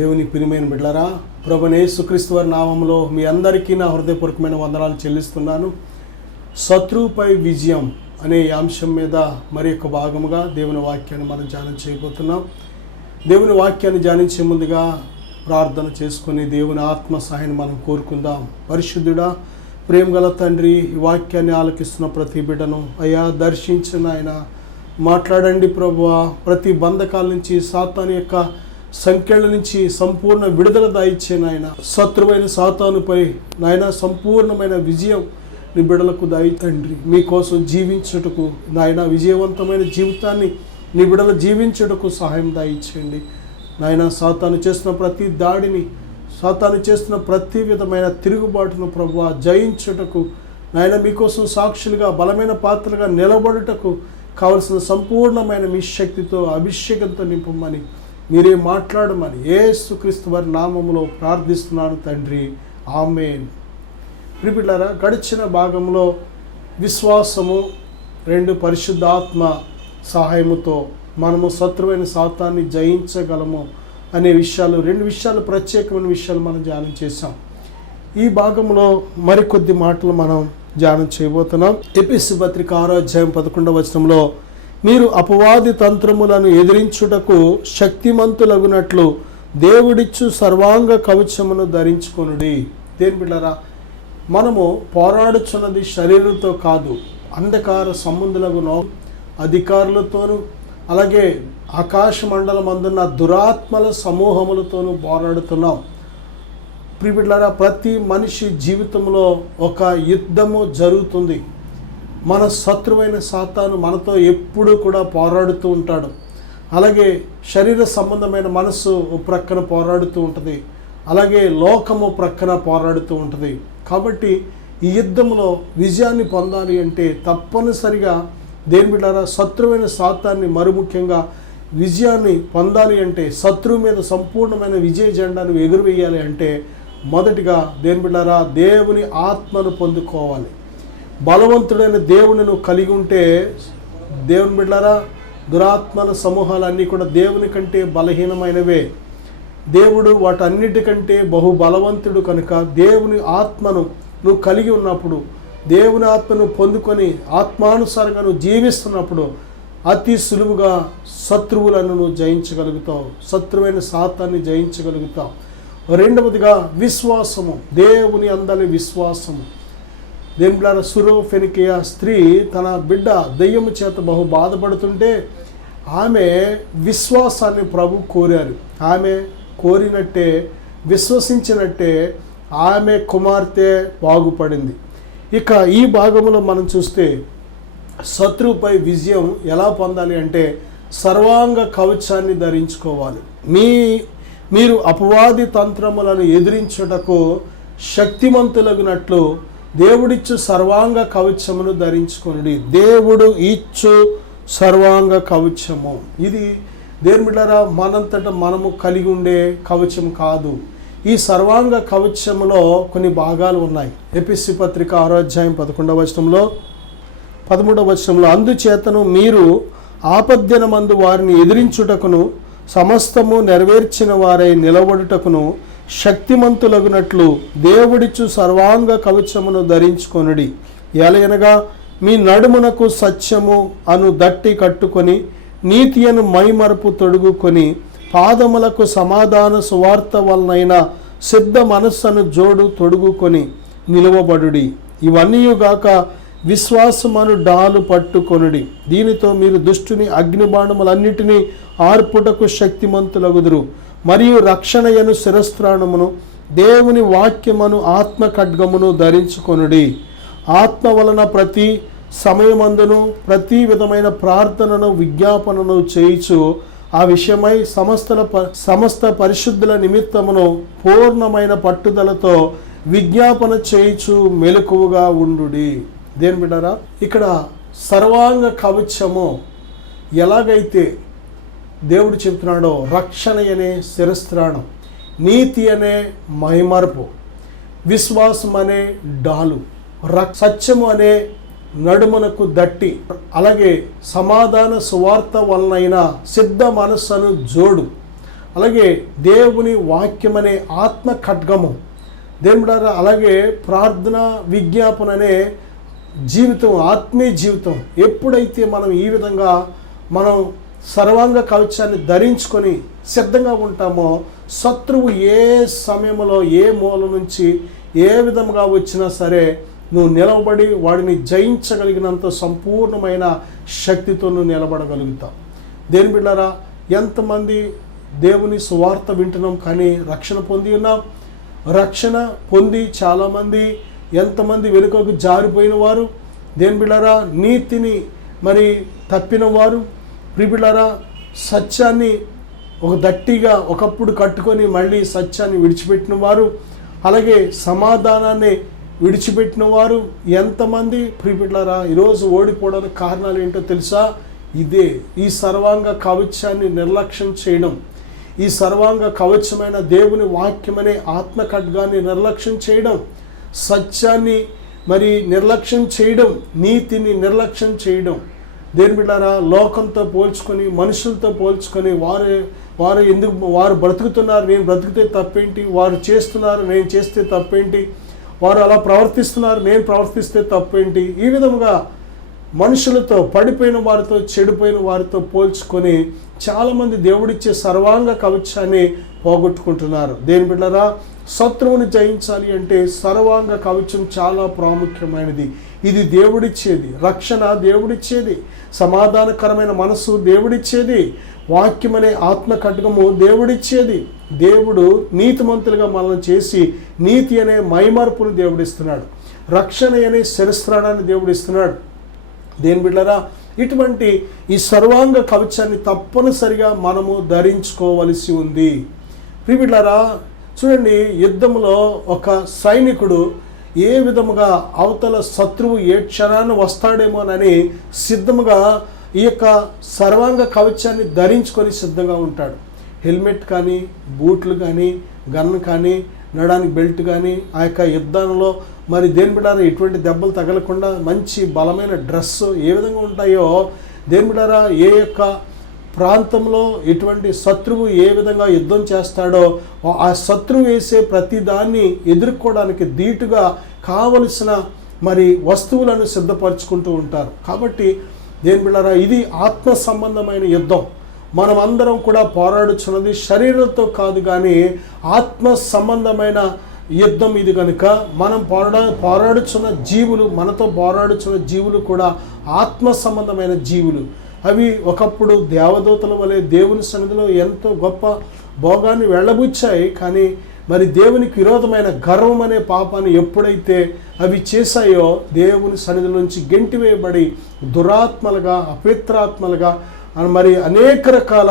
దేవుని ప్రియమైన బిడ్డలారా, ప్రభువైన యేసుక్రీస్తు వారి నామములో మీ అందరికీ నా హృదయపూర్వకమైన వందనాలు చెల్లిస్తున్నాను. శత్రువుపై విజయం అనే అంశం మీద మరి యొక్క భాగముగా దేవుని వాక్యాన్ని మనం ధ్యానం చేయబోతున్నాం. దేవుని వాక్యాన్ని ధ్యానించే ముందుగా ప్రార్థన చేసుకుని దేవుని ఆత్మ సహాయాన్ని మనం కోరుకుందాం. పరిశుద్ధుడా, ప్రేమగల తండ్రి, ఈ వాక్యాన్ని ఆలకిస్తున్న ప్రతి బిడ్డను అయ్యా దర్శించిన ఆయన మాట్లాడండి ప్రభువా. ప్రతి బంధకాల నుంచి, సాతాను యొక్క సంఖ్యల నుంచి సంపూర్ణ విడుదల దాయిచ్చే నాయన. శత్రువైన సాతానుపై నాయన సంపూర్ణమైన విజయం నీ బిడ్డలకు దాయి తండ్రి. మీకోసం జీవించుటకు నాయన, విజయవంతమైన జీవితాన్ని నీ బిడ్డలు జీవించుటకు సహాయం దాయిచ్చండి నాయన. సాతాను చేస్తున్న ప్రతి దాడిని, సాతాను చేస్తున్న ప్రతి విధమైన తిరుగుబాటును ప్రభువా జయించుటకు నాయన, మీకోసం సాక్షులుగా బలమైన పాత్రలుగా నిలబడుటకు కావలసిన సంపూర్ణమైన మీ శక్తితో అభిషేకంతో నింపమని, మీరే మాట్లాడమని యేసుక్రీస్తు వారి నామములో ప్రార్థిస్తున్నాను తండ్రి, ఆమేన్. ప్రియబిడ్డలారా, గడిచిన భాగంలో విశ్వాసము, రెండు పరిశుద్ధాత్మ సహాయముతో మనము శత్రువైన సాతాన్ని జయించగలము అనే విషయాలు, రెండు విషయాలు, ప్రత్యేకమైన విషయాలు మనం ధ్యానం చేశాం. ఈ భాగంలో మరికొద్ది మాటలు మనం ధ్యానం చేయబోతున్నాం. ఎఫెసీ పత్రిక 6వ అధ్యాయం 11వ వచనంలో, మీరు అపవాది తంత్రములను ఎదిరించుటకు శక్తిమంతులగునట్లు దేవుడిచ్చు సర్వాంగ కవచమును ధరించుకొనుడి. దేని బిడ్డలారా, మనము పోరాడుచున్నది శరీరంతో కాదు, అంధకార సంబంధులగును అధికారులతోనూ అలాగే ఆకాశ మండలం అందున్న దురాత్మల సమూహములతోనూ పోరాడుతున్నాం. ప్రియబిడ్డలారా, ప్రతి మనిషి జీవితంలో ఒక యుద్ధము జరుగుతుంది. మన శత్రువైన సాతాను మనతో ఎప్పుడూ కూడా పోరాడుతూ ఉంటాడు. అలాగే శరీర సంబంధమైన మనస్సు ప్రక్కన పోరాడుతూ ఉంటుంది, అలాగే లోకము ప్రక్కన పోరాడుతూ ఉంటుంది. కాబట్టి ఈ యుద్ధంలో విజయాన్ని పొందాలి అంటే తప్పనిసరిగా దేని బిడ్డారా, శత్రువైన సాతాన్ని మరుముఖ్యంగా విజయాన్ని పొందాలి అంటే, శత్రువు మీద సంపూర్ణమైన విజయ జెండాను ఎగురవేయాలి అంటే మొదటిగా దేని బిడ్డారా, దేవుని ఆత్మను పొందుకోవాలి. బలవంతుడైన దేవుని నువ్వు కలిగి ఉంటే, దేవుని బిడ్డారా, దురాత్మల సమూహాలన్నీ కూడా దేవుని కంటే బలహీనమైనవే. దేవుడు వాటన్నిటికంటే బహు బలవంతుడు కనుక దేవుని ఆత్మను నువ్వు కలిగి ఉన్నప్పుడు, దేవుని ఆత్మను పొందుకొని ఆత్మానుసారంగా నువ్వు జీవిస్తున్నప్పుడు అతి సులువుగా శత్రువులను నువ్వు జయించగలుగుతావు, శత్రువైన సాతాన్ని జయించగలుగుతావు. రెండవదిగా విశ్వాసము, దేవుని అందలి విశ్వాసము. దేవుని సురోఫెనికియా స్త్రీ తన బిడ్డ దెయ్యము చేత బహు బాధపడుతుంటే ఆమె విశ్వాసాన్ని ప్రభు కోరారు. ఆమె కోరినట్టే, విశ్వసించినట్టే ఆమె కుమార్తె బాగుపడింది. ఇక ఈ భాగంలో మనం చూస్తే శత్రువుపై విజయం ఎలా పొందాలి అంటే సర్వాంగ కవచాన్ని ధరించుకోవాలి. మీరు అపవాది తంత్రములను ఎదిరించుటకు శక్తిమంతులగునట్లు దేవుడిచ్చు సర్వాంగ కవచమును ధరించుకొనుడి. దేవుడు ఇచ్చు సర్వాంగ కవచము. ఇది దేవుని బిడ్డలారా, మనంతటా మనము కలిగి ఉండే కవచం కాదు. ఈ సర్వాంగ కవచములో కొన్ని భాగాలు ఉన్నాయి. ఎఫెసీ పత్రిక 6వ అధ్యాయం 11వ వచనంలో, 13వ వచనంలో, అందుచేతను మీరు ఆపద్దినమందు వారిని ఎదిరించుటకును సమస్తము నెరవేర్చిన వారై నిలబడుటకును శక్తిమంతులగునట్లు దేవుడిచ్చు సర్వాంగ కవచమును ధరించుకొనుడి. ఎలయనగా మీ నడుమునకు సత్యము అను దట్టి కట్టుకొని నీతి అను మైమరుపు తొడుగుకొని పాదములకు సమాధాన సువార్త వలనైన సిద్ధ మనస్సును జోడు తొడుగుకొని నిలువబడుడి. ఇవన్నీయుగాక విశ్వాసమను డాలు పట్టుకొనుడి. దీనితో మీరు దుష్టుని అగ్నిబాణములన్నిటినీ ఆర్పుటకు శక్తిమంతులగుదురు. మరియు రక్షణయను శిరస్త్రాణమును దేవుని వాక్యమును ఆత్మ ఖడ్గమును ధరించుకొనుడి. ఆత్మ వలన ప్రతి సమయమందును ప్రతి విధమైన ప్రార్థనను విజ్ఞాపనను చేయుచు ఆ విషయమై సమస్త పరిశుద్ధుల నిమిత్తమును పూర్ణమైన పట్టుదలతో విజ్ఞాపన చేయుచు మెలకువగా ఉండుడి. దేని బిడ్డారా, ఇక్కడ సర్వాంగ కవచము ఎలాగైతే దేవుడు చెప్తున్నాడో, రక్షణ అనే శిరస్త్రాణం, నీతి అనే మైమరుపు, విశ్వాసం అనే డాలు, సత్యము అనే నడుమునకు దట్టి, అలాగే సమాధాన సువార్త వలనైన సిద్ధ మనస్సును జోడు, అలాగే దేవుని వాక్యం అనే ఆత్మ ఖడ్గము, దేవుని బిడ్డలారా, అలాగే ప్రార్థన విజ్ఞాపన అనే జీవితం, ఆత్మీయ జీవితం. ఎప్పుడైతే మనం ఈ విధంగా మనం సర్వాంగ కవచాన్ని ధరించుకొని సిద్ధంగా ఉంటామో, శత్రువు ఏ సమయంలో ఏ మూల నుంచి ఏ విధంగా వచ్చినా సరే నువ్వు నిలబడి వాడిని జయించగలిగినంత సంపూర్ణమైన శక్తితో నువ్వు నిలబడగలుగుతావు. దేవుని బిడ్డలారా, ఎంతమంది దేవుని సువార్త వింటున్నాం కానీ రక్షణ పొంది ఉన్నాం. రక్షణ పొంది చాలామంది ఎంతమంది వెనుకకు జారిపోయిన వారు, దేవుని బిడ్డలారా, నీతిని మరి తప్పిన వారు, ప్రియబిడ్డలారా, సత్యాన్ని ఒక దట్టిగా ఒకప్పుడు కట్టుకొని మళ్ళీ సత్యాన్ని విడిచిపెట్టిన వారు, అలాగే సమాధానాన్ని విడిచిపెట్టిన వారు ఎంతమంది ప్రియబిడ్డలారా ఈరోజు ఓడిపోవడానికి కారణాలు ఏంటో తెలుసా? ఇదే ఈ సర్వాంగ కవచాన్ని నిర్లక్ష్యం చేయడం, ఈ సర్వాంగ కవచమైన దేవుని వాక్యమనే ఆత్మ ఖడ్గాన్ని నిర్లక్ష్యం చేయడం, సత్యాన్ని మరి నిర్లక్ష్యం చేయడం, నీతిని నిర్లక్ష్యం చేయడం. దేవుని బిడ్డలారా, లోకంతో పోల్చుకొని మనుషులతో పోల్చుకొని వారు ఎందుకు వారు బ్రతుకుతున్నారు, నేను బ్రతికితే తప్పేంటి, వారు చేస్తున్నారు నేను చేస్తే తప్పేంటి, వారు అలా ప్రవర్తిస్తున్నారు నేను ప్రవర్తిస్తే తప్పేంటి, ఈ విధంగా మనుషులతో పడిపోయిన వారితో చెడిపోయిన వారితో పోల్చుకొని చాలామంది దేవుడిచ్చే సర్వాంగ కవచాన్ని పోగొట్టుకుంటున్నారు. దేవుని బిడ్డలారా, శత్రువుని జయించాలి అంటే సర్వాంగ కవచం చాలా ప్రాముఖ్యమైనది. ఇది దేవుడిచ్చేది, రక్షణ దేవుడిచ్చేది, సమాధానకరమైన మనసు దేవుడిచ్చేది, వాక్యం అనే ఆత్మ ఖడ్గము దేవుడిచ్చేది. దేవుడు నీతిమంతులుగా మనల్ని చేసి నీతి అనే మైమర్పును దేవుడిస్తున్నాడు, రక్షణ అనే శిరస్త్రాణాన్ని దేవుడిస్తున్నాడు. దేవుని బిడ్డలారా, ఇటువంటి ఈ సర్వాంగ కవచాన్ని తప్పనిసరిగా మనము ధరించుకోవలసి ఉంది. ప్రియబిడ్డలారా, చూడండి, యుద్ధంలో ఒక సైనికుడు ఏ విధముగా అవతల శత్రువు ఏ క్షణాన్ని వస్తాడేమోనని సిద్ధముగా ఈ యొక్క సర్వాంగ కవచాన్ని ధరించుకొని సిద్ధంగా ఉంటాడు. హెల్మెట్ కానీ, బూట్లు కానీ, గన్ కానీ, నడానికి బెల్ట్ కానీ, ఆ యొక్క యుద్ధంలో మరి దేని బిడ్డారా ఎటువంటి దెబ్బలు తగలకుండా మంచి బలమైన డ్రెస్సు ఏ విధంగా ఉంటాయో, దేని బిడ్డారా ఏ యొక్క ప్రాంతంలో ఎటువంటి శత్రువు ఏ విధంగా యుద్ధం చేస్తాడో ఆ శత్రువు వేసే ప్రతి దాన్ని ఎదుర్కోవడానికి ధీటుగా కావలసిన మరి వస్తువులను సిద్ధపరచుకుంటూ ఉంటారు. కాబట్టి దేని బిడ్డలారా, ఇది ఆత్మ సంబంధమైన యుద్ధం. మనం అందరం కూడా పోరాడుచున్నది శరీరంతో కాదు కానీ ఆత్మ సంబంధమైన యుద్ధం ఇది కనుక మనం పోరాడుచున్న జీవులు, మనతో పోరాడుచున్న జీవులు కూడా ఆత్మ సంబంధమైన జీవులు. అవి ఒకప్పుడు దేవదూతల వలె దేవుని సన్నిధిలో ఎంతో గొప్ప భోగాన్ని వెళ్ళబుచ్చాయి. కానీ మరి దేవునికి విరోధమైన గర్వం అనే పాపాన్ని ఎప్పుడైతే అవి చేశాయో దేవుని సన్నిధి నుంచి గెంటివేయబడి దురాత్మలుగా, అపవిత్రాత్మలుగా మరి అనేక రకాల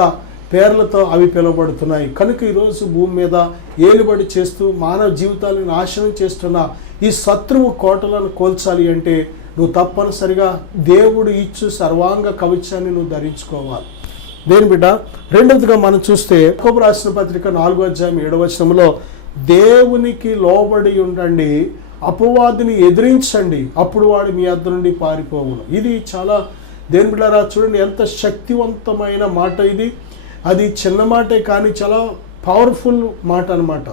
పేర్లతో అవి పిలువబడుతున్నాయి. కనుక ఈరోజు భూమి మీద ఏలుబడి చేస్తూ మానవ జీవితాలను నాశనం చేస్తున్న ఈ శత్రువు కోటలను కోల్చాలి అంటే నువ్వు తప్పనిసరిగా దేవుడు ఇచ్చు సర్వాంగ కవచాన్ని నువ్వు ధరించుకోవాలి. దేని బిడ్డ, రెండవదిగా మనం చూస్తే యాకోబు రాసిన పత్రిక 4వ అధ్యాయం 7వ వచనంలో దేవునికి లోబడి ఉండండి, అపవాదిని ఎదిరించండి, అప్పుడు వాడు మీ వద్ద నుండి పారిపోవును. ఇది చాలా దేని బిడ్డలారా, చూడండి ఎంత శక్తివంతమైన మాట ఇది. అది చిన్న మాటే కానీ చాలా పవర్ఫుల్ మాట అన్నమాట.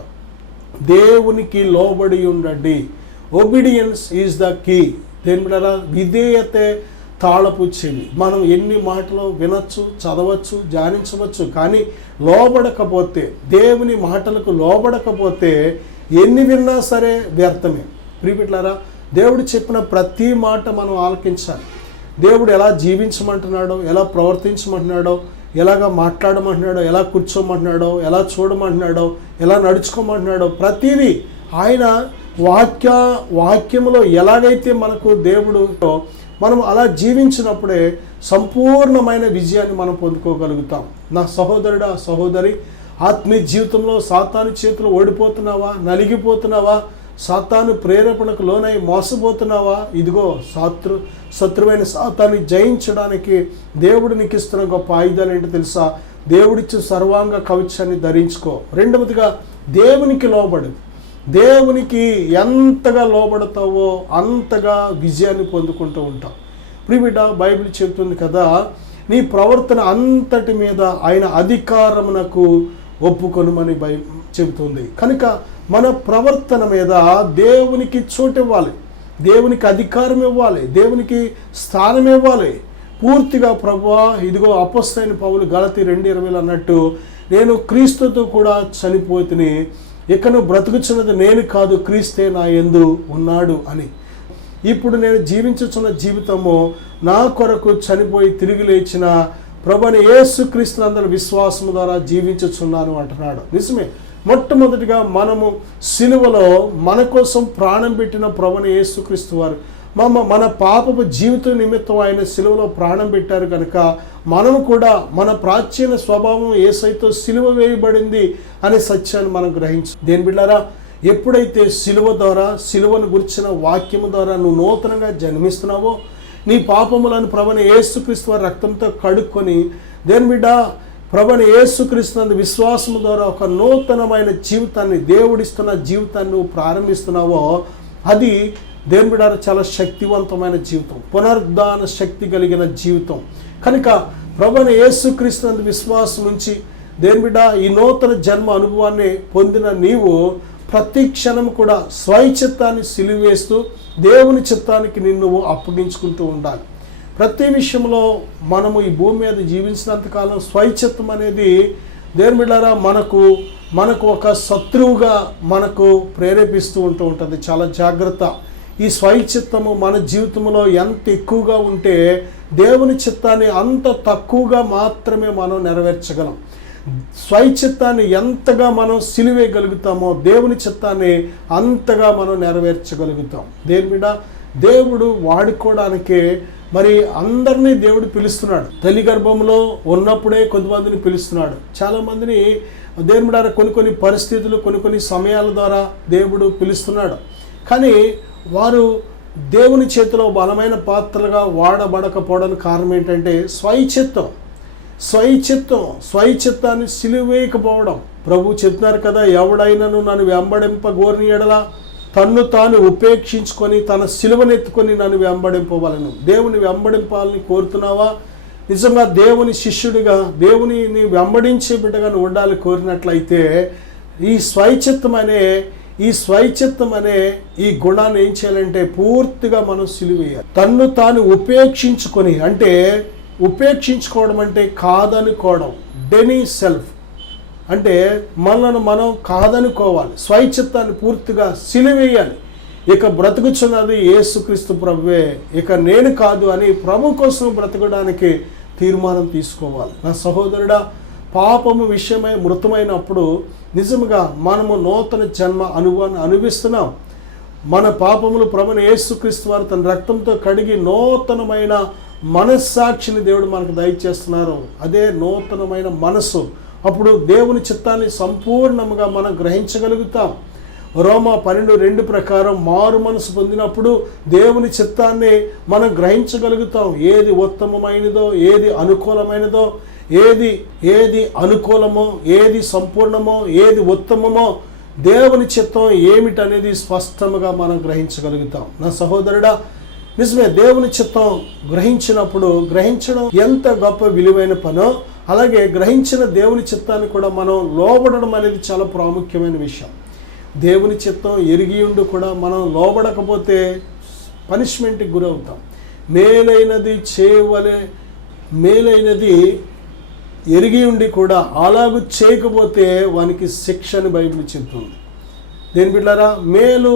దేవునికి లోబడి ఉండండి. Obedience is the key. దేని బిడ్డలారా, విధేయతే తాళపు చెవి. మనం ఎన్ని మాటలు వినొచ్చు, చదవచ్చు, ధ్యానించవచ్చు, కానీ లోబడకపోతే, దేవుని మాటలకు లోబడకపోతే ఎన్ని విన్నా సరే వ్యర్థమే. ప్రియబిడ్డలారా, దేవుడు చెప్పిన ప్రతి మాట మనం ఆలకించాలి. దేవుడు ఎలా జీవించమంటున్నాడో, ఎలా ప్రవర్తించమంటున్నాడో, ఎలాగ మాట్లాడమంటున్నాడో, ఎలా కూర్చోమంటున్నాడో, ఎలా చూడమంటున్నాడో, ఎలా నడుచుకోమంటున్నాడో ప్రతిదీ ఆయన వాక్యంలో ఎలాగైతే మనకు దేవుడు మనం అలా జీవించినప్పుడే సంపూర్ణమైన విజయాన్ని మనం పొందుకోగలుగుతాం. నా సహోదరుడా, సహోదరి, ఆత్మీయ జీవితంలో సాతాను చేతిలో ఓడిపోతున్నావా, నలిగిపోతున్నావా, సాతాను ప్రేరేపణకు లోనై మోసపోతున్నావా? ఇదిగో శత్రువైన సాతాన్ని జయించడానికి దేవుడు నీకు ఇస్తున్న గొప్ప ఆయుధాలు ఏంటో తెలుసా? దేవుడిచ్చే సర్వాంగ కవచాన్ని ధరించుకో. రెండవదిగా దేవునికి లోబడు. దేవునికి ఎంతగా లోబడతావో అంతగా విజయాన్ని పొందుకుంటూ ఉంటావు. ప్రియబిడ్డ, బైబిల్ చెబుతుంది కదా, నీ ప్రవర్తన అంతటి మీద ఆయన అధికారమునకు ఒప్పుకొనుమని చెబుతుంది. కనుక మన ప్రవర్తన మీద దేవునికి చోటు ఇవ్వాలి, దేవునికి అధికారం ఇవ్వాలి, దేవునికి స్థానం ఇవ్వాలి. పూర్తిగా ప్రభువా, ఇదిగో అపొస్తలుడైన పౌలు గలతీ 2:20 అన్నట్టు, నేను క్రీస్తుతో కూడా చనిపోతిని, ఇకను బ్రతుకుచున్నది నేను కాదు, క్రీస్తే నా యందు ఉన్నాడు అని. ఇప్పుడు నేను జీవించుచున్న జీవితము నా కొరకు చనిపోయి తిరిగి లేచిన ప్రభువైన యేసుక్రీస్తునందు విశ్వాసము ద్వారా జీవించుచున్నాను అంటున్నాడు. నిజమే, మొట్టమొదటిగా మనము సిలువలో మన కోసం ప్రాణం పెట్టిన ప్రభువైన యేసుక్రీస్తు వారు మన పాపపు జీవితం నిమిత్తం ఆయన సిలువలో ప్రాణం పెట్టారు కనుక మనము కూడా మన ప్రాచీన స్వభావం యేసయ్యతో సిలువ వేయబడింది అనే సత్యాన్ని మనం గ్రహించాం. దేని బిడ్డారా, ఎప్పుడైతే సిలువ ద్వారా, సిలువను గురించిన వాక్యము ద్వారా నువ్వు నూతనంగా జన్మిస్తున్నావో, నీ పాపములను ప్రభువైన యేసుక్రీస్తు వారి రక్తంతో కడుక్కొని, దేని బిడ్డ ప్రభువైన యేసుక్రీస్తునందు విశ్వాసము ద్వారా ఒక నూతనమైన జీవితాన్ని, దేవుడిస్తున్న జీవితాన్ని నువ్వు ప్రారంభిస్తున్నావో, అది దేవుని బిడ్డ చాలా శక్తివంతమైన జీవితం, పునరుద్ధాన శక్తి కలిగిన జీవితం. కనుక ప్రభువైన యేసుక్రీస్తునందు విశ్వాసం ఉంచి దేవుని బిడ్డ ఈ నూతన జన్మ అనుభవాన్ని పొందిన నీవు ప్రతి క్షణం కూడా స్వైచిత్తాన్ని సిలువేస్తూ దేవుని చిత్తానికి నిన్ను అప్పగించుకుంటూ ఉండాలి. ప్రతి విషయంలో మనము ఈ భూమి మీద జీవించినంతకాలం స్వైచిత్తం అనేది దేవుని బిడ్డలారా మనకు ఒక శత్రువుగా మనకు ప్రేరేపిస్తూ ఉంటుంది. చాలా జాగ్రత్త. ఈ స్వైచిత్తము మన జీవితంలో ఎంత ఎక్కువగా ఉంటే దేవుని చిత్తాన్ని అంత తక్కువగా మాత్రమే మనం నెరవేర్చగలం. స్వైచిత్తాన్ని ఎంతగా మనం సిలువేయగలుగుతామో దేవుని చిత్తాన్ని అంతగా మనం నెరవేర్చగలుగుతాం. దేని మీద దేవుడు వాడుకోవడానికే మరి అందరినీ దేవుడు పిలుస్తున్నాడు. తల్లి గర్భంలో ఉన్నప్పుడే కొంతమందిని పిలుస్తున్నాడు. చాలామందిని దేవుని మీద కొన్ని పరిస్థితులు, కొన్ని సమయాల ద్వారా దేవుడు పిలుస్తున్నాడు. కానీ వారు దేవుని చేతిలో బలమైన పాత్రలుగా వాడబడకపోవడానికి కారణం ఏంటంటే స్వైచిత్తాన్ని సిలువేయకపోవడం. ప్రభు చెప్తున్నారు కదా, ఎవడైనాను నన్ను వెంబడింపగోరిన యెడల తన్ను తాను ఉపేక్షించుకొని తన సిలువనెత్తుకొని నన్ను వెంబడింపవలను. దేవుని వెంబడింపాలని కోరుతున్నావా? నిజంగా దేవుని శిష్యుడిగా, దేవుని నీ వెంబడించే బిడ్డగా నువ్వు ఉండాలి కోరినట్లయితే ఈ స్వైచిత్తం అనే ఈ గుణాన్ని ఏం చేయాలంటే పూర్తిగా మనం సిలువేయాలి. తన్ను తాను ఉపేక్షించుకొని, అంటే ఉపేక్షించుకోవడం అంటే కాదనుకోవడం, డెనీ సెల్ఫ్ అంటే మనల్ని మనం కాదనుకోవాలి. స్వైచిత్తాన్ని పూర్తిగా సిలువేయాలి. ఇక బ్రతుకుచున్నది యేసుక్రీస్తు ప్రభువే, ఇక నేను కాదు అని ప్రభు కోసం బ్రతకడానికి తీర్మానం తీసుకోవాలి. నా సహోదరుడా, పాపము విషయమై మృతమైనప్పుడు నిజంగా మనము నూతన జన్మ అనుభవాన్ని అనుభవిస్తున్నాం. మన పాపములు ప్రభువైన యేసుక్రీస్తు వారు తన రక్తంతో కడిగి నూతనమైన మనస్సాక్షిని దేవుడు మనకు దయచేస్తున్నారు. అదే నూతనమైన మనసు. అప్పుడు దేవుని చిత్తాన్ని సంపూర్ణంగా మనం గ్రహించగలుగుతాం. రోమా 12:2 ప్రకారం మారు మనసు పొందినప్పుడు దేవుని చిత్తాన్ని మనం గ్రహించగలుగుతాం. ఏది ఉత్తమమైనదో, ఏది అనుకూలమైనదో, ఏది అనుకూలమో, ఏది సంపూర్ణమో, ఏది ఉత్తమమో, దేవుని చిత్తం ఏమిటనేది స్పష్టంగా మనం గ్రహించగలుగుతాం. నా సహోదరుడా, నిజమే, దేవుని చిత్తం గ్రహించడం ఎంత గొప్ప విలువైన పనో, అలాగే గ్రహించిన దేవుని చిత్తాన్ని కూడా మనం లోబడడం అనేది చాలా ప్రాముఖ్యమైన విషయం. దేవుని చిత్తం ఎరిగి ఉండి కూడా మనం లోబడకపోతే పనిష్మెంట్కి గురవుతాం. మేలైనది ఎరిగి ఉండి కూడా అలాగూ చేయకపోతే వానికి శిక్ష అని బైబిల్ చెప్తుంది. దేని బిడ్డలారా, మేలు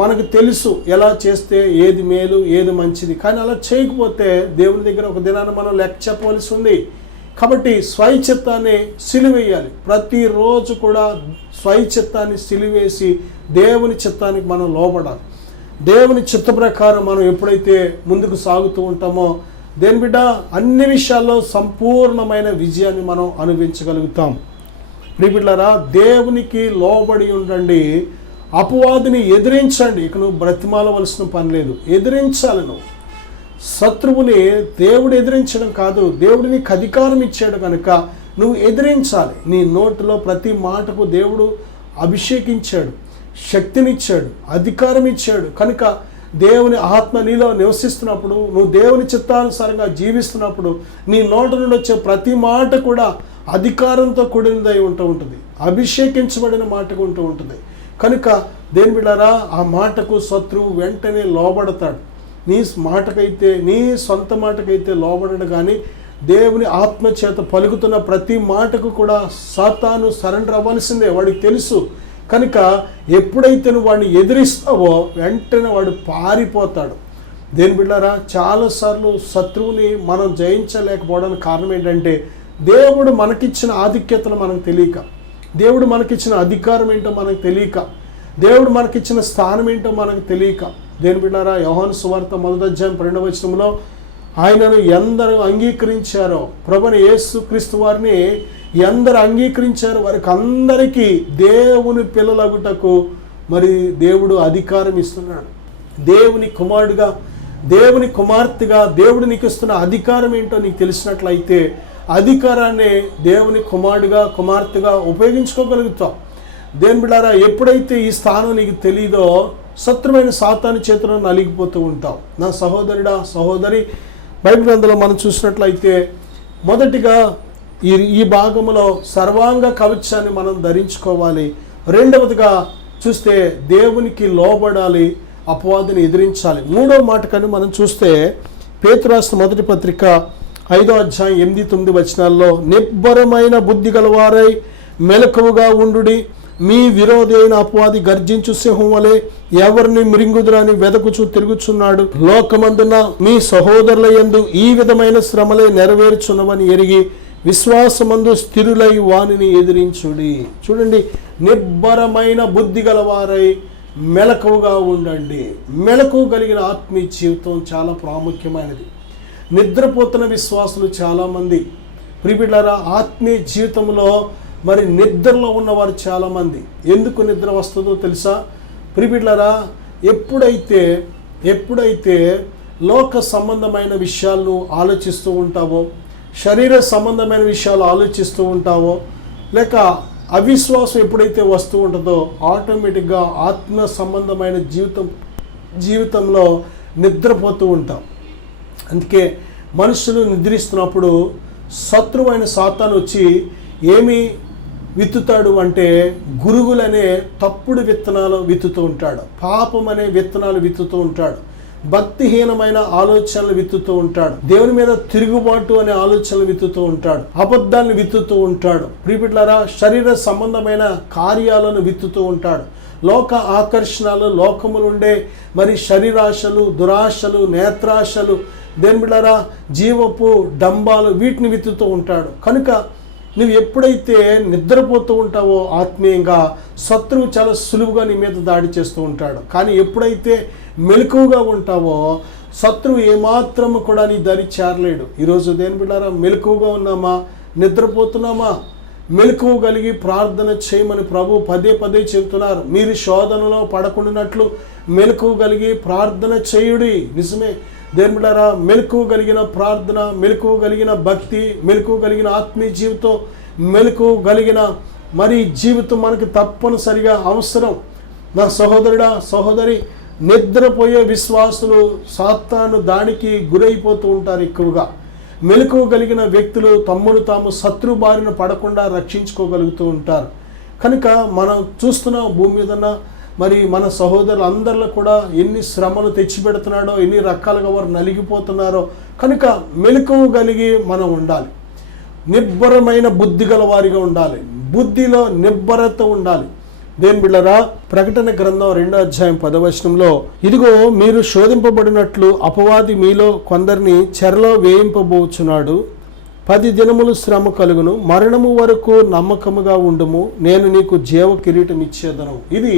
మనకు తెలుసు ఎలా చేస్తే ఏది మేలు, ఏది మంచిది. కానీ అలా చేయకపోతే దేవుని దగ్గర ఒక దినాన్ని మనం లెక్క చెప్పవలసి ఉంది. కాబట్టి స్వైచిత్తాన్ని సిలువేయాలి. ప్రతిరోజు కూడా స్వైచిత్తాన్ని సిలువేసి దేవుని చిత్తానికి మనం లోబడాలి. దేవుని చిత్త ప్రకారం మనం ఎప్పుడైతే ముందుకు సాగుతూ ఉంటామో దేని బిడ్డ అన్ని విషయాల్లో సంపూర్ణమైన విజయాన్ని మనం అనుభవించగలుగుతాం. ప్రియబిడ్డలారా, దేవునికి లోబడి ఉండండి, అపవాదిని ఎదిరించండి. ఇక నువ్వు బ్రతిమాలవలసిన పని లేదు, ఎదిరించాలి. నువ్వు శత్రువుని దేవుడు ఎదిరించడం కాదు, దేవుడు నీకు అధికారం ఇచ్చాడు కనుక నువ్వు ఎదిరించాలి. నీ నోటిలో ప్రతి మాటకు దేవుడు అభిషేకించాడు, శక్తినిచ్చాడు, అధికారం ఇచ్చాడు. కనుక దేవుని ఆత్మ నీలో నివసిస్తున్నప్పుడు, నువ్వు దేవుని చిత్తానుసారంగా జీవిస్తున్నప్పుడు నీ నోటి నుండి వచ్చే ప్రతి మాట కూడా అధికారంతో కూడినదై ఉంటుంది, అభిషేకించబడిన మాటగా ఉంటుంది. కనుక దేని బిడ్డారా, ఆ మాటకు శత్రువు వెంటనే లోబడతాడు. నీ మాటకైతే, నీ సొంత మాటకైతే లోబడడు, కానీ దేవుని ఆత్మచేత పలుకుతున్న ప్రతి మాటకు కూడా సాతాను సరెండర్ అవ్వాల్సిందే, వాడికి తెలుసు. కనుక ఎప్పుడైతే నువ్వు వాడిని ఎదిరిస్తావో వెంటనే వాడు పారిపోతాడు. దేని బిడ్డారా, చాలాసార్లు శత్రువుని మనం జయించలేకపోవడానికి కారణం ఏంటంటే దేవుడు మనకిచ్చిన ఆధిక్యతను మనకు తెలియక, దేవుడు మనకిచ్చిన అధికారం ఏంటో మనకు తెలియక, దేవుడు మనకిచ్చిన స్థానం ఏంటో మనకు తెలియక. దేని బిడ్డారా, యోహాను సువార్త 1:12 ఆయనను ఎందరూ అంగీకరించారో, ప్రభుని యేసుక్రీస్తు వారిని ఎందరు అంగీకరించారో వారికి అందరికీ దేవుని పిల్లలగుటకు మరి దేవుడు అధికారం ఇస్తున్నాడు. దేవుని కుమారుడుగా, దేవుని కుమార్తెగా దేవుడు నీకు ఇస్తున్న అధికారం ఏంటో నీకు తెలిసినట్లయితే అధికారాన్ని దేవుని కుమారుడుగా, కుమార్తెగా ఉపయోగించుకోగలుగుతావు. దేని బిడ్డారా, ఎప్పుడైతే ఈ స్థానం నీకు తెలియదో శత్రువైన సాతాను చేతిలో నలిగిపోతూ ఉంటావు. నా సహోదరుడా, సహోదరి, బైబిల్ గ్రంథంలో మనం చూసినట్లయితే మొదటిగా ఈ భాగంలో సర్వాంగ కవచాన్ని మనం ధరించుకోవాలి. రెండవదిగా చూస్తే దేవునికి లోబడాలి, అపవాదిని ఎదిరించాలి. మూడవ మాట కానీ మనం చూస్తే పేతురు రాసిన మొదటి పత్రిక 5:8-9 నిబ్బరమైన బుద్ధి గలవారై మెలకువగా ఉండుడి, మీ విరోధి అయిన అపవాది గర్జించు సింహం వలె ఎవరిని మృంగుదురని వెదకుచూ తిరుగుచున్నాడు. లోకమందున మీ సహోదరుల యందు ఈ విధమైన శ్రమలే నెరవేర్చున్నవని ఎరిగి విశ్వాసమందు స్థిరులై వానిని ఎదిరించుడి. చూడండి, నిబ్బరమైన బుద్ధి గలవారై మెలకువగా ఉండండి. మెలకువ కలిగిన ఆత్మీయ జీవితం చాలా ప్రాముఖ్యమైనది. నిద్రపోతున్న విశ్వాసులు చాలామంది, ప్రియబిడ్డలారా, ఆత్మీయ జీవితంలో మరి నిద్రలో ఉన్నవారు చాలామంది. ఎందుకు నిద్ర వస్తుందో తెలుసా? ప్రియబిడ్డలారా, ఎప్పుడైతే లోక సంబంధమైన విషయాలను ఆలోచిస్తూ ఉంటావో, శరీర సంబంధమైన విషయాలు ఆలోచిస్తూ ఉంటావో, లేక అవిశ్వాసం ఎప్పుడైతే వస్తూ ఉంటుందో ఆటోమేటిక్గా ఆత్మ సంబంధమైన జీవితంలో నిద్రపోతూ ఉంటాం. అందుకే మనుషులు నిద్రిస్తున్నప్పుడు శత్రువైన సాతాను వచ్చి ఏమి విత్తుతాడు అంటే గురుగులనే తప్పుడు విత్తనాలు విత్తుతూ ఉంటాడు, పాపం అనే విత్తనాలు విత్తుతూ ఉంటాడు, భక్తిహీనమైన ఆలోచనలు విత్తుతూ ఉంటాడు, దేవుని మీద తిరుగుబాటు అనే ఆలోచనలు విత్తుతూ ఉంటాడు, అబద్ధాలను విత్తుతూ ఉంటాడు. ప్రియబిడ్డలారా, శరీర సంబంధమైన కార్యాలను విత్తుతూ ఉంటాడు, లోక ఆకర్షణలు, లోకములుండే మరి శరీరాశలు, దురాశలు, నేత్రాశలు, దేని బిడ్డలారా జీవపు డంబాలు, వీటిని విత్తుతూ ఉంటాడు. కనుక నువ్వు ఎప్పుడైతే నిద్రపోతూ ఉంటావో ఆత్మీయంగా శత్రువు చాలా సులువుగా నీ మీద దాడి చేస్తూ ఉంటాడు. కానీ ఎప్పుడైతే మెలకువగా ఉంటావో శత్రువు ఏమాత్రము కూడా నీ దరి చేరలేడు. ఈరోజు దేని బిడ్డారా, మెలకువగా ఉన్నామా, నిద్రపోతున్నామా? మెలకువ కలిగి ప్రార్థన చేయమని ప్రభు పదే చెబుతున్నారు. మీరు శోధనలో పడకుండానట్లు మెలకువ కలిగి ప్రార్థన చేయుడి. నిజమే దేని బిడ్డారా, మెలకువ కలిగిన ప్రార్థన, మెలకువ కలిగిన భక్తి, మెలకువ కలిగిన ఆత్మీయ జీవితం, మెలకువ కలిగిన మరి జీవితం మనకు తప్పనిసరిగా అవసరం. నా సహోదరుడా, సహోదరి, నిద్రపోయే విశ్వాసులు సాతాను దాడికి గురైపోతూ ఉంటారు ఎక్కువగా. మెలకువ కలిగిన వ్యక్తులు తమ్ముడు తాము శత్రు బారిన పడకుండా రక్షించుకోగలుగుతూ ఉంటారు. కనుక మనం చూస్తున్నాం భూమి మీద మరి మన సహోదరులు అందరిలో కూడా ఎన్ని శ్రమలు తెచ్చిపెడుతున్నాడో, ఎన్ని రకాలుగా వారు నలిగిపోతున్నారో. కనుక మెలకువ కలిగి మనం ఉండాలి, నిబ్బరమైన బుద్ధి గల వారిగా ఉండాలి, బుద్ధిలో నిబ్బరత ఉండాలి. దేని బిడ్డలారా, ప్రకటన గ్రంథం 2:10 ఇదిగో మీరు శోధింపబడినట్లు అపవాది మీలో కొందరిని చెరలో వేయింపబోచున్నాడు. 10 దినములు శ్రమ కలుగును, మరణము వరకు నమ్మకముగా ఉండుము, నేను నీకు జీవ కిరీటం ఇచ్చేదను. ఇది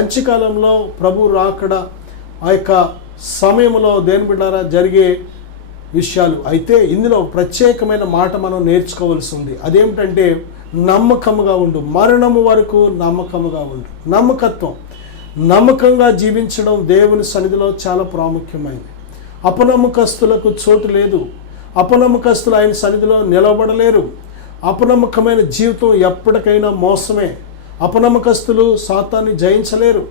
అంత్యకాలంలో ప్రభు రాకడ ఆ యొక్క సమయంలో దేని బిడ్డలారా జరిగే విషయాలు. అయితే ఇందులో ప్రత్యేకమైన మాట మనం నేర్చుకోవాల్సి ఉంది. అదేమిటంటే నమ్మకముగా ఉండు, మరణము వరకు నమ్మకముగా ఉండు. నమ్మకత్వం, నమ్మకంగా జీవించడం దేవుని సన్నిధిలో చాలా ప్రాముఖ్యమైనది. అపనమ్మకస్తులకు చోటు లేదు. అపనమ్మకస్తులు ఆయన సన్నిధిలో నిలబడలేరు. అపనమ్మకమైన జీవితం ఎప్పటికైనా మోసమే. అపనమ్మకస్తులు సాతాన్ని జయించలేరు.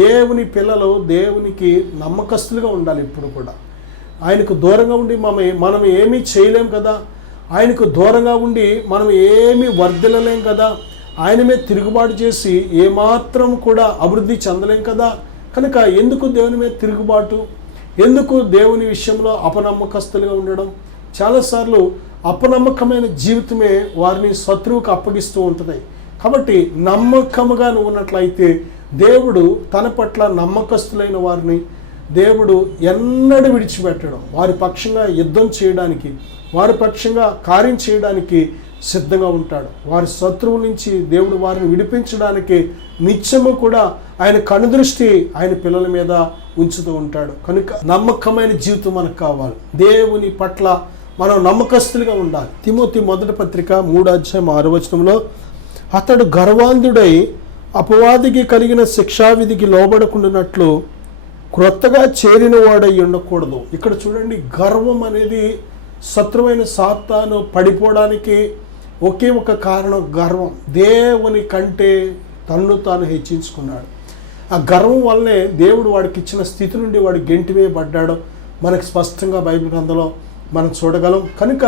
దేవుని పిల్లలు దేవునికి నమ్మకస్తులుగా ఉండాలి. ఇప్పుడు కూడా ఆయనకు దూరంగా ఉండి మనం ఏమీ చేయలేం కదా, ఆయనకు దూరంగా ఉండి మనం ఏమీ వర్ధిల్లలేం కదా, ఆయన మీద తిరుగుబాటు చేసి ఏమాత్రం కూడా అభివృద్ధి చెందలేం కదా. కనుక ఎందుకు దేవుని మీద తిరుగుబాటు, ఎందుకు దేవుని విషయంలో అపనమ్మకస్తులుగా ఉండడం? చాలాసార్లు అపనమ్మకమైన జీవితమే వారిని శత్రువుకు అప్పగిస్తూ ఉంటుంది. కాబట్టి నమ్మకముగా నువ్వు ఉన్నట్లయితే దేవుడు తన పట్ల నమ్మకస్తులైన వారిని దేవుడు ఎన్నడూ విడిచిపెట్టడం, వారి పక్షంగా యుద్ధం చేయడానికి, వారి పక్షంగా కార్యం చేయడానికి సిద్ధంగా ఉంటాడు. వారి శత్రువుల నుంచి దేవుడు వారిని విడిపించడానికి నిత్యము కూడా ఆయన కనుదృష్టి ఆయన పిల్లల మీద ఉంచుతూ ఉంటాడు. కనుక నమ్మకమైన జీవితం మనకు కావాలి. దేవుని పట్ల మనం నమ్మకస్తులుగా ఉండాలి. తిమోతి 1:3 అతడు గర్వాంధుడై అపవాదికి కలిగిన శిక్షావిధికి లోబడకుండానట్లు క్రొత్తగా చేరిన వాడై ఉండకూడదు. ఇక్కడ చూడండి, గర్వం అనేది శత్రువైన సాతాను పడిపోవడానికి ఒకే ఒక కారణం గర్వం. దేవుని కంటే తన్ను తాను హెచ్చించుకున్నాడు. ఆ గర్వం వల్లనే దేవుడు వాడికి ఇచ్చిన స్థితి నుండి వాడు గెంటివేయబడ్డాడు. మనకు స్పష్టంగా బైబిల్ గ్రంథంలో మనం చూడగలం. కనుక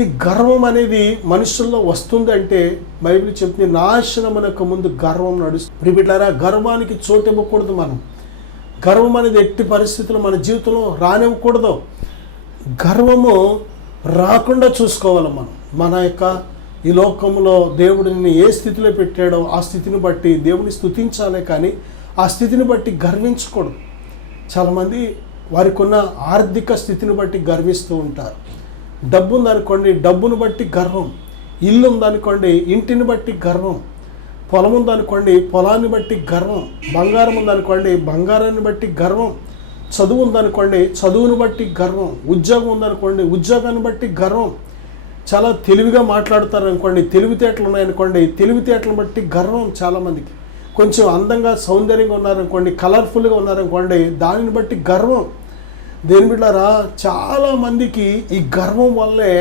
ఈ గర్వం అనేది మనుషుల్లో వస్తుందంటే బైబిల్ చెప్తుంది, నాశనమునకు ముందు గర్వం నడుస్తుంది. బిడ్డలారా, గర్వానికి చోటు ఇవ్వకూడదు. మనం గర్వం అనేది ఎట్టి పరిస్థితుల్లో మన జీవితంలో రానివ్వకూడదు. గర్వము రాకుండా చూసుకోవాలి. మన యొక్క ఈ లోకంలో దేవుడిని ఏ స్థితిలో పెట్టాడో ఆ స్థితిని బట్టి దేవుని స్తుతించాలే, కానీ ఆ స్థితిని బట్టి గర్వించకూడదు. చాలామంది వారికి ఉన్న ఆర్థిక స్థితిని బట్టి గర్విస్తూ ఉంటారు. డబ్బు ఉందనుకోండి, డబ్బును బట్టి గర్వం. ఇల్లు ఉందనుకోండి, ఇంటిని బట్టి గర్వం. పొలం ఉందనుకోండి, పొలాన్ని బట్టి గర్వం. బంగారం ఉందనుకోండి, బంగారాన్ని బట్టి గర్వం. చదువు ఉందనుకోండి, చదువును బట్టి గర్వం. ఉద్యోగం ఉందనుకోండి, ఉద్యోగాన్ని బట్టి గర్వం. చాలా తెలివిగా మాట్లాడతారు అనుకోండి, తెలివితేటలు ఉన్నాయనుకోండి, తెలివితేటలను బట్టి గర్వం. చాలామందికి కొంచెం అందంగా సౌందర్యంగా ఉన్నారనుకోండి, కలర్ఫుల్గా ఉన్నారనుకోండి, దానిని బట్టి గర్వం. దేని బిడ్డారా, చాలామందికి ఈ గర్వం వల్లే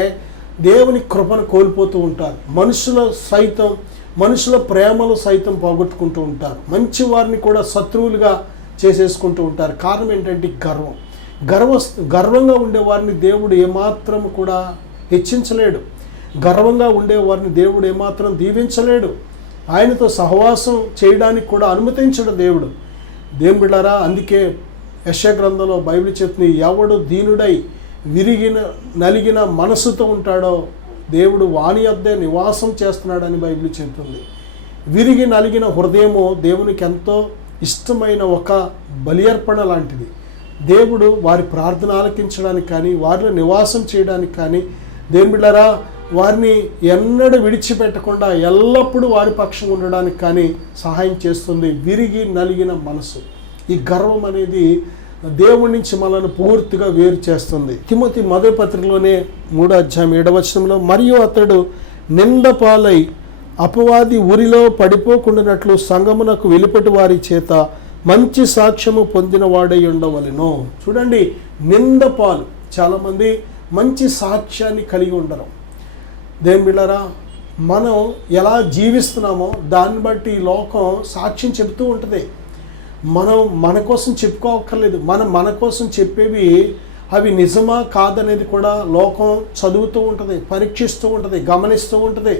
దేవుని కృపను కోల్పోతూ ఉంటారు. మనుషుల ప్రేమలు సైతం పోగొట్టుకుంటూ ఉంటారు. మంచి వారిని కూడా శత్రువులుగా చేసేసుకుంటూ ఉంటారు. కారణం ఏంటంటే గర్వం. గర్వంగా ఉండేవారిని దేవుడు ఏమాత్రం కూడా హెచ్చించలేడు. గర్వంగా ఉండేవారిని దేవుడు ఏమాత్రం దీవించలేడు. ఆయనతో సహవాసం చేయడానికి కూడా అనుమతించడు దేవుడు. దేవుని బిడ్డారా, అందుకే యెషయా గ్రంథంలో బైబిల్ చెప్తుంది, ఎవడు దీనుడై నలిగిన మనసుతో ఉంటాడో దేవుడు వాని యొద్దే నివాసం చేస్తున్నాడని బైబిల్ చెప్తుంది. విరిగి నలిగిన హృదయము దేవునికి ఎంతో ఇష్టమైన ఒక బలి అర్పణ లాంటిది. దేవుడు వారి ప్రార్థన ఆలకించడానికి కానీ, వారిలో నివాసం చేయడానికి కానీ, దేవుని బిడ్డారా, వారిని ఎన్నడూ విడిచిపెట్టకుండా ఎల్లప్పుడూ వారి పక్షం ఉండడానికి కానీ సహాయం చేస్తుంది విరిగి నలిగిన మనసు. ఈ గర్వం అనేది దేవుడి నుంచి మనల్ని పూర్తిగా వేరు చేస్తుంది. తిమోతి 1:3 మరియు అతడు నిందపాలై అపవాది ఊరిలో పడిపోకుండానట్లు సంగమునకు వెలుపటి వారి చేత మంచి సాక్ష్యము పొందిన వాడై ఉండవలెను. చూడండి, నిందపాలు. చాలామంది మంచి సాక్ష్యాన్ని కలిగి ఉండరు. దేవుని బిడ్డలారా, మనం ఎలా జీవిస్తున్నామో దాన్ని బట్టి ఈ లోకం సాక్ష్యం చెబుతూ ఉంటుంది. మనం మన కోసం చెప్పుకోవక్కర్లేదు. మన కోసం చెప్పేవి అవి నిజమా కాదనేది కూడా లోకం చదువుతూ ఉంటుంది, పరీక్షిస్తూ ఉంటుంది, గమనిస్తూ ఉంటుంది.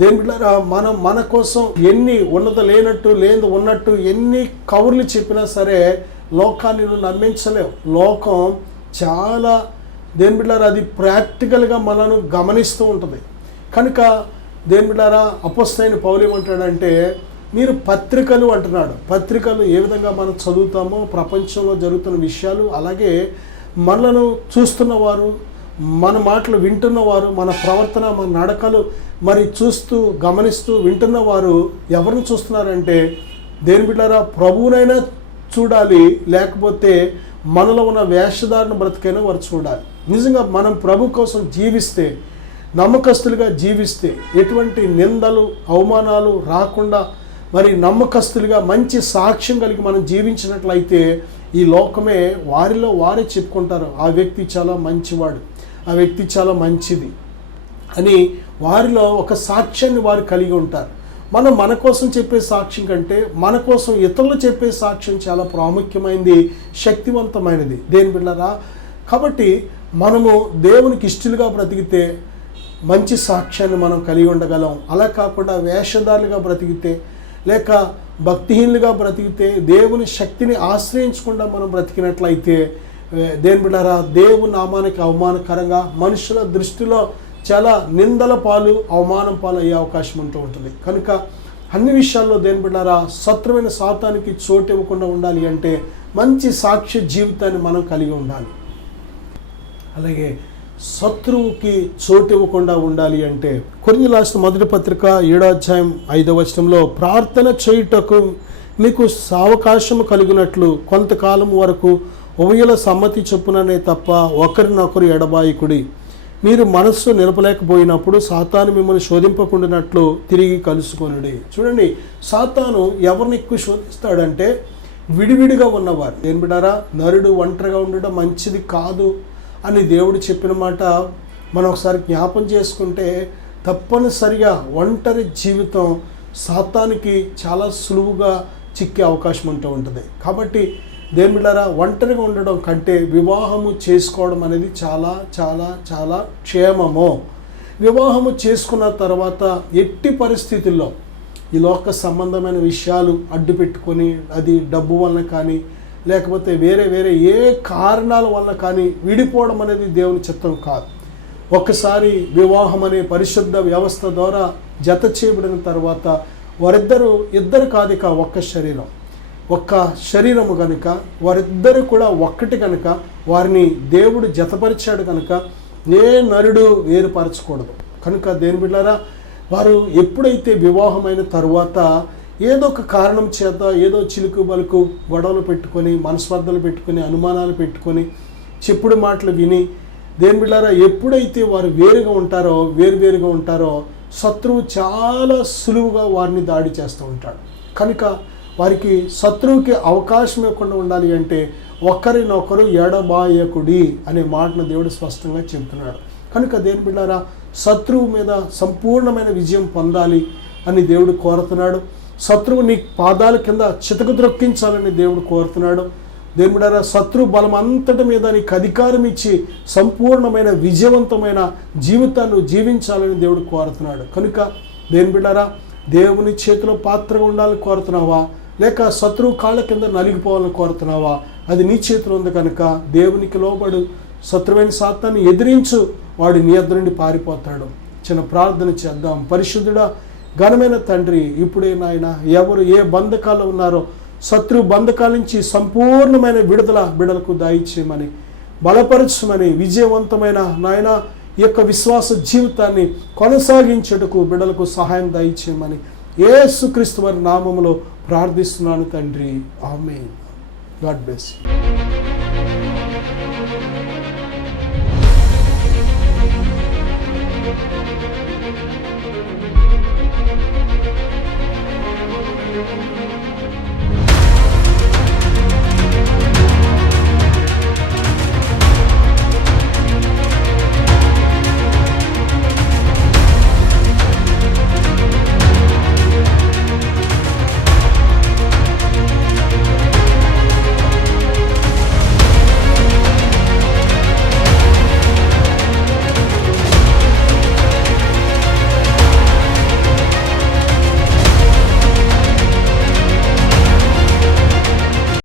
దేవుని బిడ్డలారా, మనం మన కోసం ఎన్ని ఉన్నత లేనట్టు లేదు ఉన్నట్టు ఎన్ని కబుర్లు చెప్పినా సరే లోకాన్ని నువ్వు నమ్మించలేవు. లోకం చాలా దేవుని బిడ్డలారా అది ప్రాక్టికల్గా మనను గమనిస్తూ ఉంటుంది. కనుక దేవుని బిడ్డలారా, అపొస్తలుడైన పౌలు ఏమంటాడంటే, మీరు పత్రికలు అంటున్నాడు. పత్రికలు ఏ విధంగా మనం చదువుతామో ప్రపంచంలో జరుగుతున్న విషయాలు, అలాగే మనలను చూస్తున్నవారు, మన మాటలు వింటున్నవారు, మన ప్రవర్తన, మన నడకలు మరి చూస్తూ గమనిస్తూ వింటున్నవారు ఎవరిని చూస్తున్నారంటే, దేవుని బిడ్డలారా, ప్రభువునైనా చూడాలి, లేకపోతే మనలో ఉన్న వేషధారణ బ్రతికైనా వారు చూడాలి. నిజంగా మనం ప్రభు కోసం జీవిస్తే, నమ్మకస్తులుగా జీవిస్తే, ఎటువంటి నిందలు అవమానాలు రాకుండా మరి నమ్మకస్తులుగా మంచి సాక్ష్యం కలిగి మనం జీవించినట్లయితే ఈ లోకమే వారిలో వారే చెప్పుకుంటారు, ఆ వ్యక్తి చాలా మంచివాడు, ఆ వ్యక్తి చాలా మంచిది అని వారిలో ఒక సాక్ష్యాన్ని వారు కలిగి ఉంటారు. మనం మన కోసం చెప్పే సాక్ష్యం కంటే మన కోసం ఇతరులు చెప్పే సాక్ష్యం చాలా ప్రాముఖ్యమైనది, శక్తివంతమైనది. దేని బిడ్డలారా, కాబట్టి మనము దేవునికి ఇష్టలుగా బ్రతికితే మంచి సాక్ష్యాన్ని మనం కలిగి ఉండగలం. అలా కాకుండా వేషధారులుగా బ్రతికితే, లేక భక్తిహీనులుగా బ్రతికితే, దేవుని శక్తిని ఆశ్రయించకుండా మనం బ్రతికినట్లయితే దేని బిడ్డారా, దేవుని నామానికి అవమానకరంగా, మనుషుల దృష్టిలో చాలా నిందల పాలు, అవమానం పాలు అయ్యే అవకాశం ఉంటూ ఉంటుంది. కనుక అన్ని విషయాల్లో దేని బిడ్డారా, శత్రువైన సాతానికి చోటు ఇవ్వకుండా ఉండాలి అంటే మంచి సాక్ష్య జీవితాన్ని మనం కలిగి ఉండాలి. అలాగే శత్రువుకి చోటు ఇవ్వకుండా ఉండాలి అంటే కొరింథీయులకు రాసిన మొదటి పత్రిక 7వ అధ్యాయం 5వ వచనంలో, ప్రార్థన చేయుటకు మీకు సావకాశము కలిగినట్లు కొంతకాలం వరకు ఉభయుల సమ్మతి చొప్పుననే తప్ప ఒకరినొకరు ఎడబాయకుడి. మీరు మనస్సు నిలపలేకపోయినప్పుడు సాతాను మిమ్మల్ని శోధింపకుండానట్లు తిరిగి కలుసుకొనుడి. చూడండి, సాతాను ఎవరిని ఎక్కువ శోధిస్తాడంటే విడివిడిగా ఉన్నవారు. ఏం బిడ్డారా, నరుడు ఒంటరిగా ఉండడం మంచిది కాదు అని దేవుడు చెప్పిన మాట మనం ఒకసారి జ్ఞాపం చేసుకుంటే, తప్పనిసరిగా ఒంటరి జీవితం సాతానికి చాలా సులువుగా చిక్కే అవకాశం ఉంటూ ఉంటుంది. కాబట్టి దేని బిడ్డారా, ఒంటరిగా ఉండడం కంటే వివాహము చేసుకోవడం అనేది చాలా చాలా చాలా క్షేమము. వివాహము చేసుకున్న తర్వాత ఎట్టి పరిస్థితుల్లో ఈ లోక సంబంధమైన విషయాలు అడ్డు పెట్టుకొని, అది డబ్బు వలన కానీ లేకపోతే వేరే వేరే ఏ కారణాల వల్ల కానీ విడిపోవడం అనేది దేవుని చిత్తం కాదు. ఒక్కసారి వివాహం అనే పరిశుద్ధ వ్యవస్థ ద్వారా జత చేయబడిన తర్వాత ఇద్దరు కాదు, ఇక ఒక్క శరీరము కనుక, వారిద్దరు కూడా ఒక్కటి కనుక, వారిని దేవుడు జతపరిచాడు కనుక ఏ నరుడు వేరుపరచకూడదు. కనుక దేని బిడ్డారా, వారు ఎప్పుడైతే వివాహమైన తరువాత ఏదో ఒక కారణం చేత ఏదో చిలుకు బలుకు గొడవలు పెట్టుకొని, మనస్పర్ధలు పెట్టుకొని, అనుమానాలు పెట్టుకొని, చెప్పుడు మాటలు విని దేని బిడ్డారా, ఎప్పుడైతే వారు వేరువేరుగా ఉంటారో శత్రువు చాలా సులువుగా వారిని దాడి చేస్తూ ఉంటాడు. కనుక వారికి శత్రువుకి అవకాశం ఇవ్వకుండా ఉండాలి అంటే ఒకరినొకరు ఎడబాయకుడి అనే మాటను దేవుడు స్పష్టంగా చెబుతున్నాడు. కనుక దేని బిడ్డారా, శత్రువు మీద సంపూర్ణమైన విజయం పొందాలి అని దేవుడు కోరుతున్నాడు. శత్రువు నీ పాదాల కింద చితకు ద్రొక్కించాలని దేవుడు కోరుతున్నాడు. దేని బిడ్డారా, శత్రు బలం అంతటి మీద నీకు అధికారం ఇచ్చి సంపూర్ణమైన విజయవంతమైన జీవితాన్ని జీవించాలని దేవుడు కోరుతున్నాడు. కనుక దేని బిడ్డారా, దేవుని చేతిలో పాత్రగా ఉండాలని కోరుతున్నావా, లేక శత్రువు కాళ్ళ కింద నలిగిపోవాలని కోరుతున్నావా? అది నీ చేతిలో ఉంది కనుక దేవునికి లోబడు, శత్రువైన సాతాన్ని ఎదిరించు, వాడు నీ ఎదురు నుండి పారిపోతాడు. చిన్న ప్రార్థన చేద్దాం. పరిశుద్ధుడా, ఘనమైన తండ్రి, ఇప్పుడే నాయన ఎవరు ఏ బంధకాలు ఉన్నారో శత్రు బంధకాల నుంచి సంపూర్ణమైన విడుదల బిడ్డలకు దయచేయమని, బలపరచమని, విజయవంతమైన నాయన ఈ యొక్క విశ్వాస జీవితాన్ని కొనసాగించుటకు బిడ్డలకు సహాయం దయచేయమని యేసుక్రీస్తు వారి నామములో ప్రార్థిస్తున్నాను తండ్రి. ఆమేన్. God bless you.